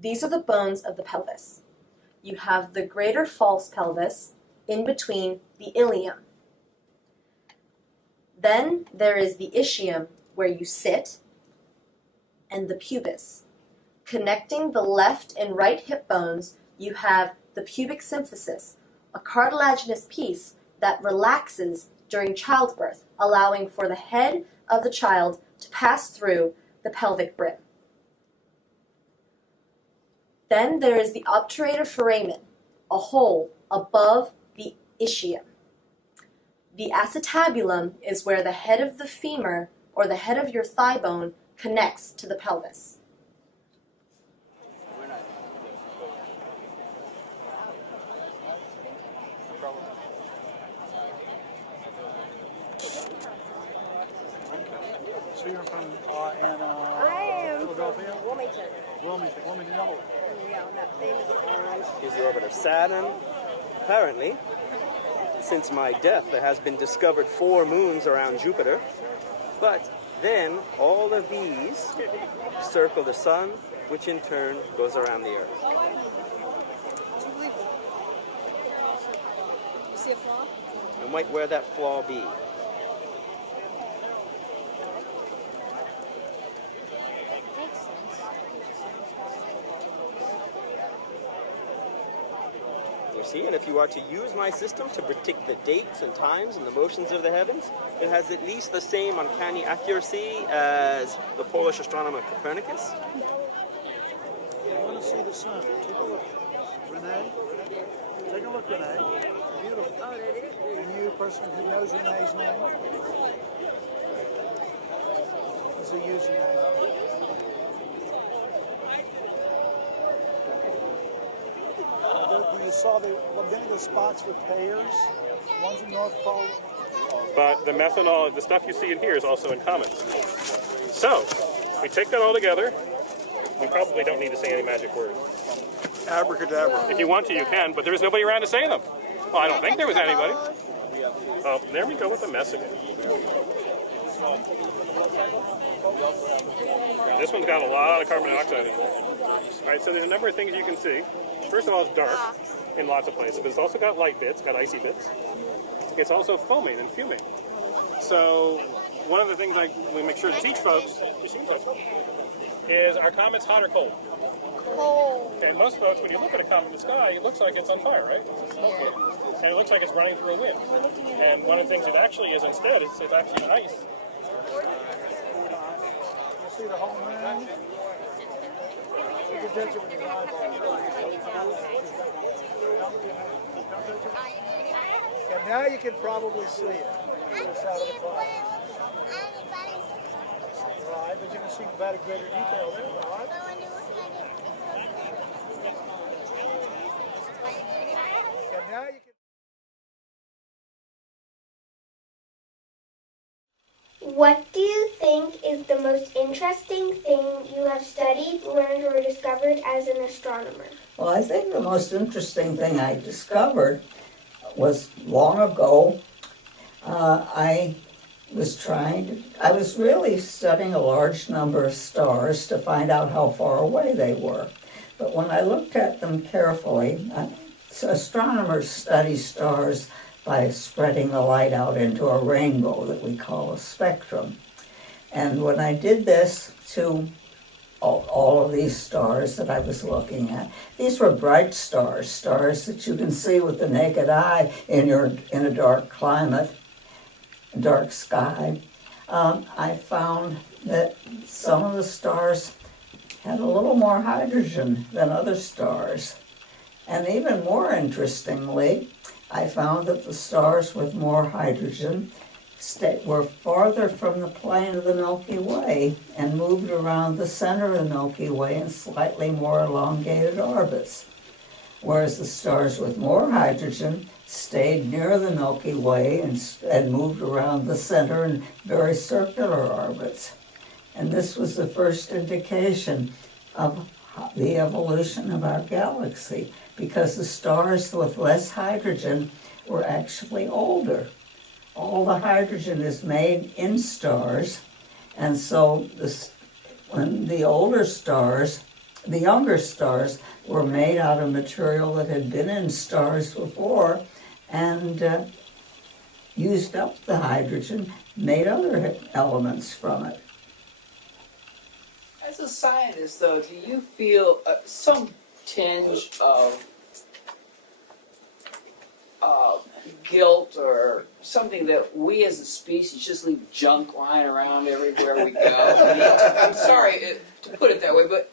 These are the bones of the pelvis. You have the greater false pelvis in between the ilium. Then there is the ischium, where you sit, and the pubis. Connecting the left and right hip bones, you have the pubic symphysis, a cartilaginous piece that relaxes during childbirth, allowing for the head of the child to pass through the pelvic brim. Then there is the obturator foramen, a hole above the ischium. The acetabulum is where the head of the femur, or the head of your thigh bone, connects to the pelvis. So you're from Philadelphia? Wilmington, Delaware. Yeah, on that famous island. Is the orbit of Saturn. Apparently, since my death, there has been discovered 4 moons around Jupiter. But then all of these circle the sun, which in turn goes around the Earth. You see a flaw? And might where that flaw be? Makes sense. You see, and if you are to use my system to predict the dates and times and the motions of the heavens, it has at least the same uncanny accuracy as the Polish astronomer Copernicus. You want to see the sun? Take a look. Renee? Take a look, Renee. Beautiful. Oh, that is beautiful. Are you a person who knows Renee's name? It's a username. You saw many of the spots with pairs. One's in North Pole. But the methanol, the stuff you see in here is also in comets. So, we take that all together. We probably don't need to say any magic words. Abracadabra. If you want to, you can, but there was nobody around to say them. Well, I don't think there was anybody. Oh, there we go with the mess again. This one's got a lot of carbon dioxide in it. All right, so there's a number of things you can see. First of all, it's dark in lots of places, but it's also got light bits, got icy bits. It's also foaming and fuming. So one of the things we make sure to teach folks is our comet's hot or cold? Cold. And most folks, when you look at a comet in the sky, it looks like it's on fire, right? It's smoky. And it looks like it's running through a wind. And one of the things it actually is instead is it's actually ice. You see the whole moon? You can touch it with your eyeball. And now you can probably see it. It's out of the cloud. Right, but you can see about a greater detail there, right? And now you can. What do you think is the most interesting thing you have studied, learned, or discovered as an astronomer? Well, I think the most interesting thing I discovered was long ago. I was really studying a large number of stars to find out how far away they were. But when I looked at them carefully, astronomers study stars by spreading the light out into a rainbow that we call a spectrum. And when I did this to all of these stars that I was looking at, these were bright stars, stars that you can see with the naked eye in a dark climate, dark sky. I found that some of the stars had a little more hydrogen than other stars. And even more interestingly, I found that the stars with more hydrogen were farther from the plane of the Milky Way and moved around the center of the Milky Way in slightly more elongated orbits, whereas the stars with more hydrogen stayed near the Milky Way and moved around the center in very circular orbits. And this was the first indication of the evolution of our galaxy, because the stars with less hydrogen were actually older. All the hydrogen is made in stars, and so when the older stars the younger stars were made out of material that had been in stars before and used up the hydrogen, made other elements from it. As a scientist, though, do you feel some tinge of guilt or something that we as a species just leave junk lying around everywhere we go? I mean, I'm sorry to put it that way, but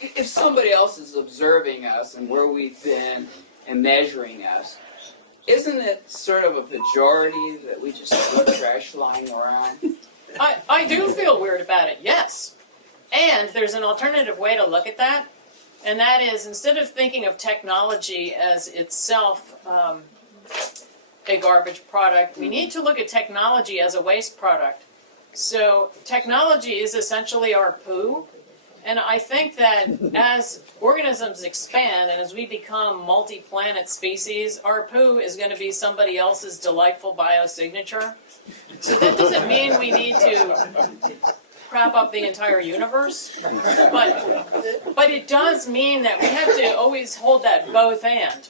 if somebody else is observing us and where we've been and measuring us, isn't it sort of a pejorative that we just leave trash lying around? I do feel weird about it, yes. And there's an alternative way to look at that, and that is instead of thinking of technology as itself a garbage product, we need to look at technology as a waste product. So technology is essentially our poo, and I think that as organisms expand and as we become multi-planet species, our poo is going to be somebody else's delightful biosignature. So that doesn't mean we need to crap up the entire universe, but it does mean that we have to always hold that both and.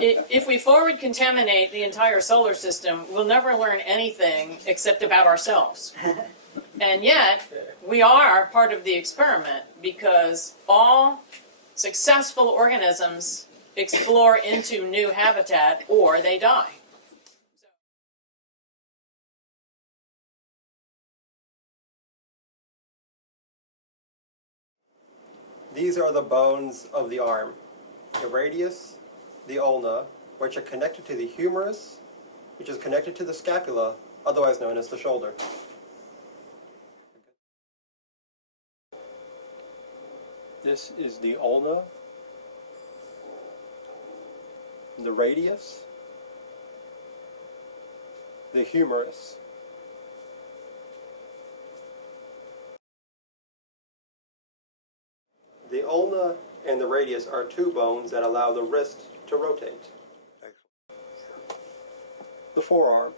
If we forward contaminate the entire solar system, we'll never learn anything except about ourselves. And yet, we are part of the experiment because all successful organisms explore into new habitat or they die. These are the bones of the arm, the radius, the ulna, which are connected to the humerus, which is connected to the scapula, otherwise known as the shoulder. This is the ulna, the radius, the humerus. The ulna and the radius are two bones that allow the wrist to rotate. The forearm.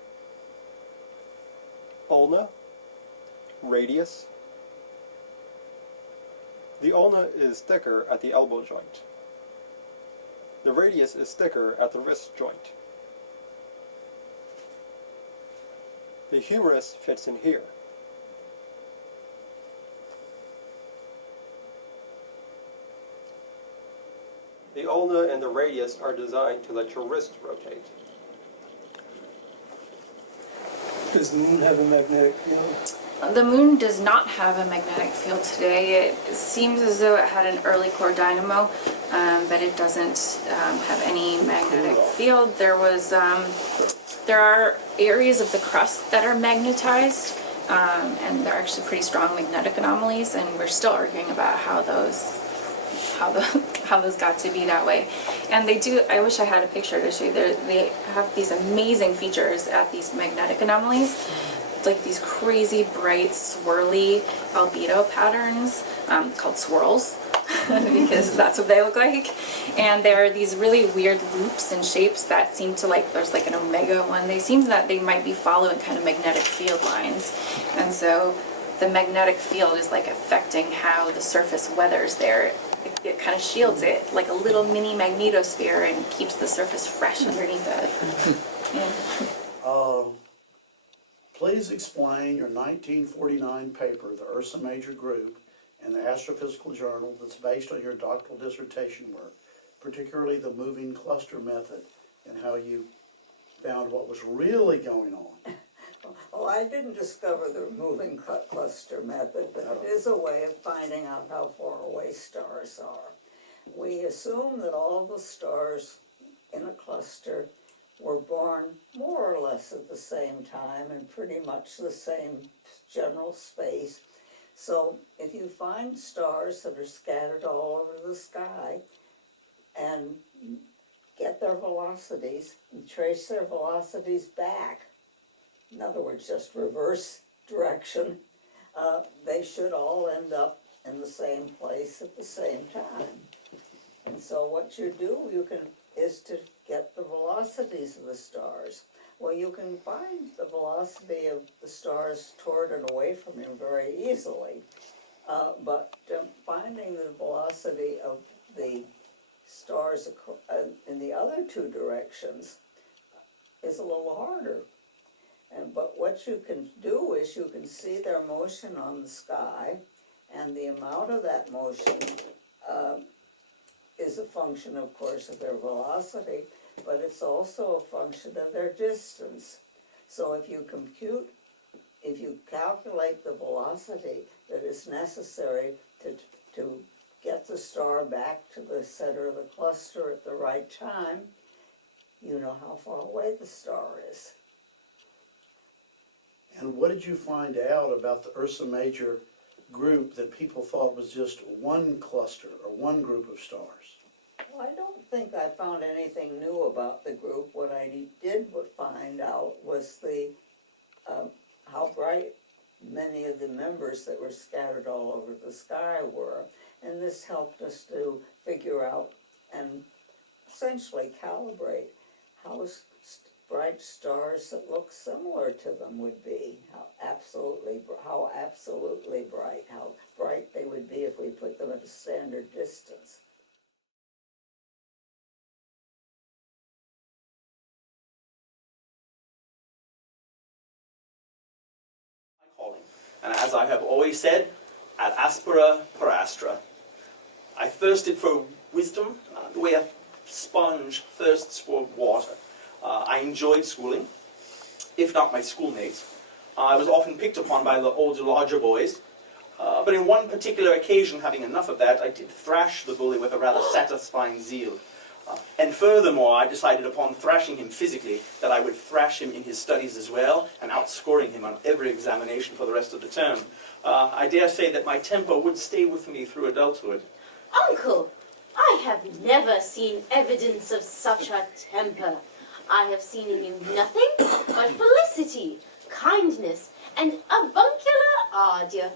Ulna, radius. The ulna is thicker at the elbow joint. The radius is thicker at the wrist joint. The humerus fits in here. The ulna and the radius are designed to let your wrist rotate. Does the moon have a magnetic field? The moon does not have a magnetic field today. It seems as though it had an early core dynamo, but it doesn't have any magnetic field. There are areas of the crust that are magnetized, and they're actually pretty strong magnetic anomalies, and we're still arguing about how those got to be that way. And they do, I wish I had a picture to show you. They have these amazing features at these magnetic anomalies, like these crazy bright swirly albedo patterns called swirls because that's what they look like. And there are these really weird loops and shapes that seem to, like, there's like an omega one. They seem that they might be following kind of magnetic field lines. And so the magnetic field is like affecting how the surface weathers there. It kind of shields it like a little mini magnetosphere and keeps the surface fresh underneath it. Yeah. Please explain your 1949 paper, The Ursa Major Group, in the Astrophysical Journal that's based on your doctoral dissertation work, particularly the moving cluster method and how you found what was really going on. Well, I didn't discover the moving cluster method, but it is a way of finding out how far away stars are. We assume that all the stars in a cluster were born more or less at the same time in pretty much the same general space. So if you find stars that are scattered all over the sky and get their velocities and trace their velocities back, in other words, just reverse direction, they should all end up in the same place at the same time. And so what you do, is to get the velocities of the stars. Well, you can find the velocity of the stars toward and away from you very easily. but finding the velocity of the stars in the other two directions is a little harder. But what you can do is you can see their motion on the sky, and the amount of that motion is a function, of course, of their velocity, but it's also a function of their distance. So if you calculate the velocity that is necessary to get the star back to the center of the cluster at the right time, you know how far away the star is. And what did you find out about the Ursa Major group that people thought was just one cluster or one group of stars? Well, I don't think I found anything new about the group. What I did find out was how bright many of the members that were scattered all over the sky were. And this helped us to figure out and essentially calibrate how bright stars that look similar to them would be, how absolutely bright, how bright they would be if we put them at a standard distance. Calling. And as I have always said, ad aspera per astra. I thirsted for wisdom the way a sponge thirsts for water. I enjoyed schooling, if not my schoolmates. I was often picked upon by the older, larger boys. But in one particular occasion, having enough of that, I did thrash the bully with a rather satisfying zeal. And furthermore, I decided upon thrashing him physically that I would thrash him in his studies as well, and outscoring him on every examination for the rest of the term. I dare say that my temper would stay with me through adulthood. Uncle, I have never seen evidence of such a temper. I have seen in you nothing but felicity, kindness, and avuncular ardour.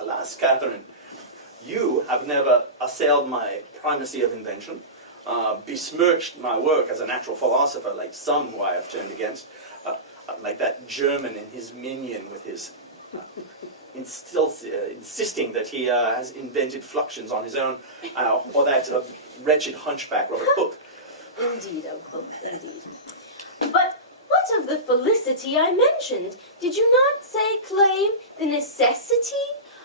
Alas, Catherine, you have never assailed my primacy of invention, besmirched my work as a natural philosopher like some who I have turned against, like that German and his minion with his insisting that he has invented fluxions on his own, or that wretched hunchback Robert Hooke. Indeed, Uncle, indeed. But what of the felicity I mentioned? Did you not claim the necessity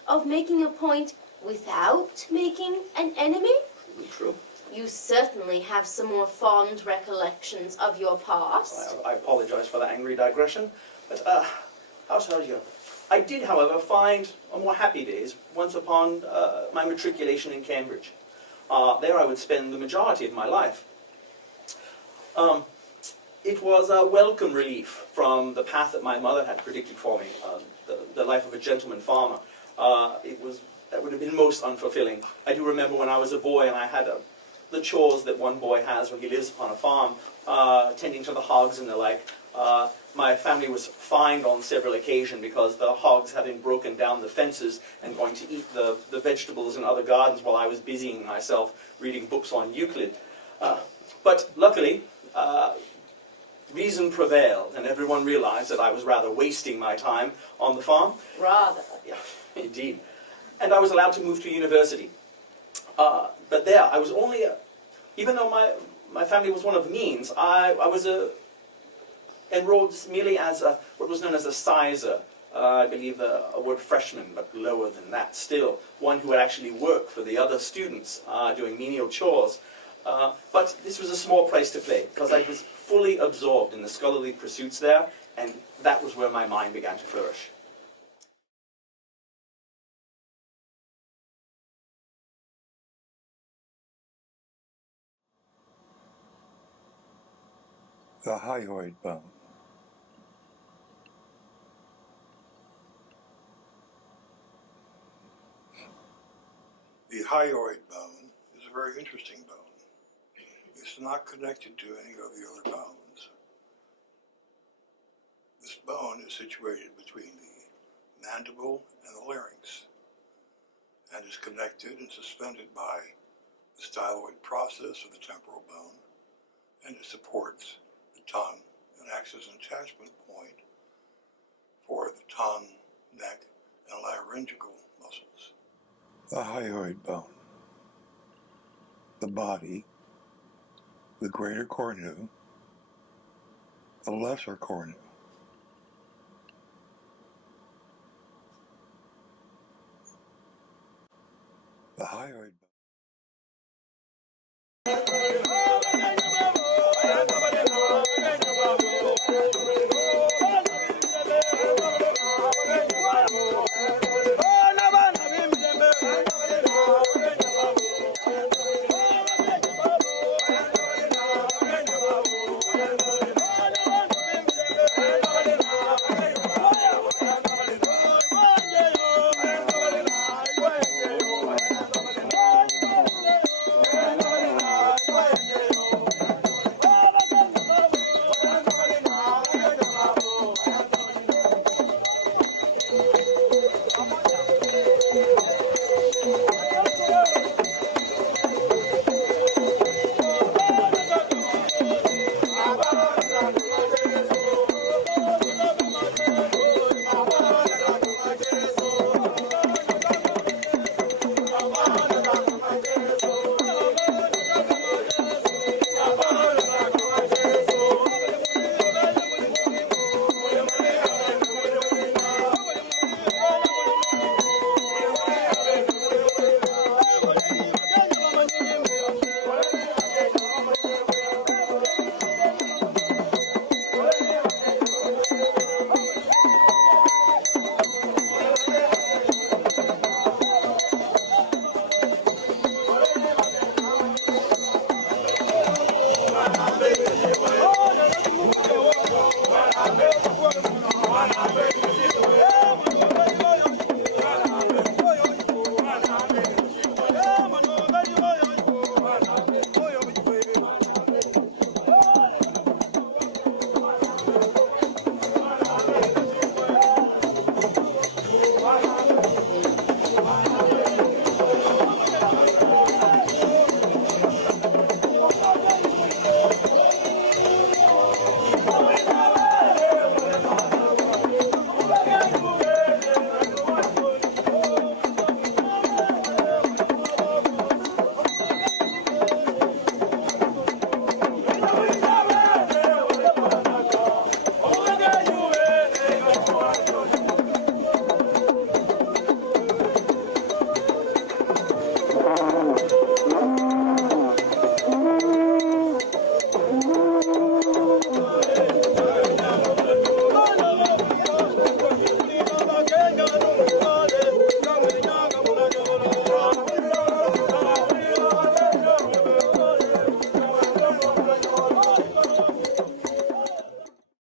of making a point without making an enemy? True. You certainly have some more fond recollections of your past. I apologize for the angry digression, but how shall you? I did, however, find more happy days once upon my matriculation in Cambridge. There I would spend the majority of my life. It was a welcome relief from the path that my mother had predicted for me, the life of a gentleman farmer. That would have been most unfulfilling. I do remember when I was a boy and I had the chores that one boy has when he lives upon a farm, tending to the hogs and the like. My family was fined on several occasions because the hogs having broken down the fences and going to eat the vegetables in other gardens while I was busying myself reading books on Euclid. But luckily, reason prevailed, and everyone realized that I was rather wasting my time on the farm. Rather. Yeah, indeed. And I was allowed to move to university. But there, I was only, even though my family was one of means, I was enrolled merely as what was known as a sizer. I believe a word freshman, but lower than that still. One who would actually work for the other students doing menial chores. But this was a small price to pay, because I was fully absorbed in the scholarly pursuits there, and that was where my mind began to flourish. The hyoid bone. The hyoid bone is a very interesting bone. It's not connected to any of the other bones. This bone is situated between the mandible and the larynx and is connected and suspended by the styloid process of the temporal bone, and it supports the tongue and acts as an attachment point for the tongue, neck, and laryngeal The hyoid bone. The body, the greater cornu, the lesser cornu. The hyoid bone.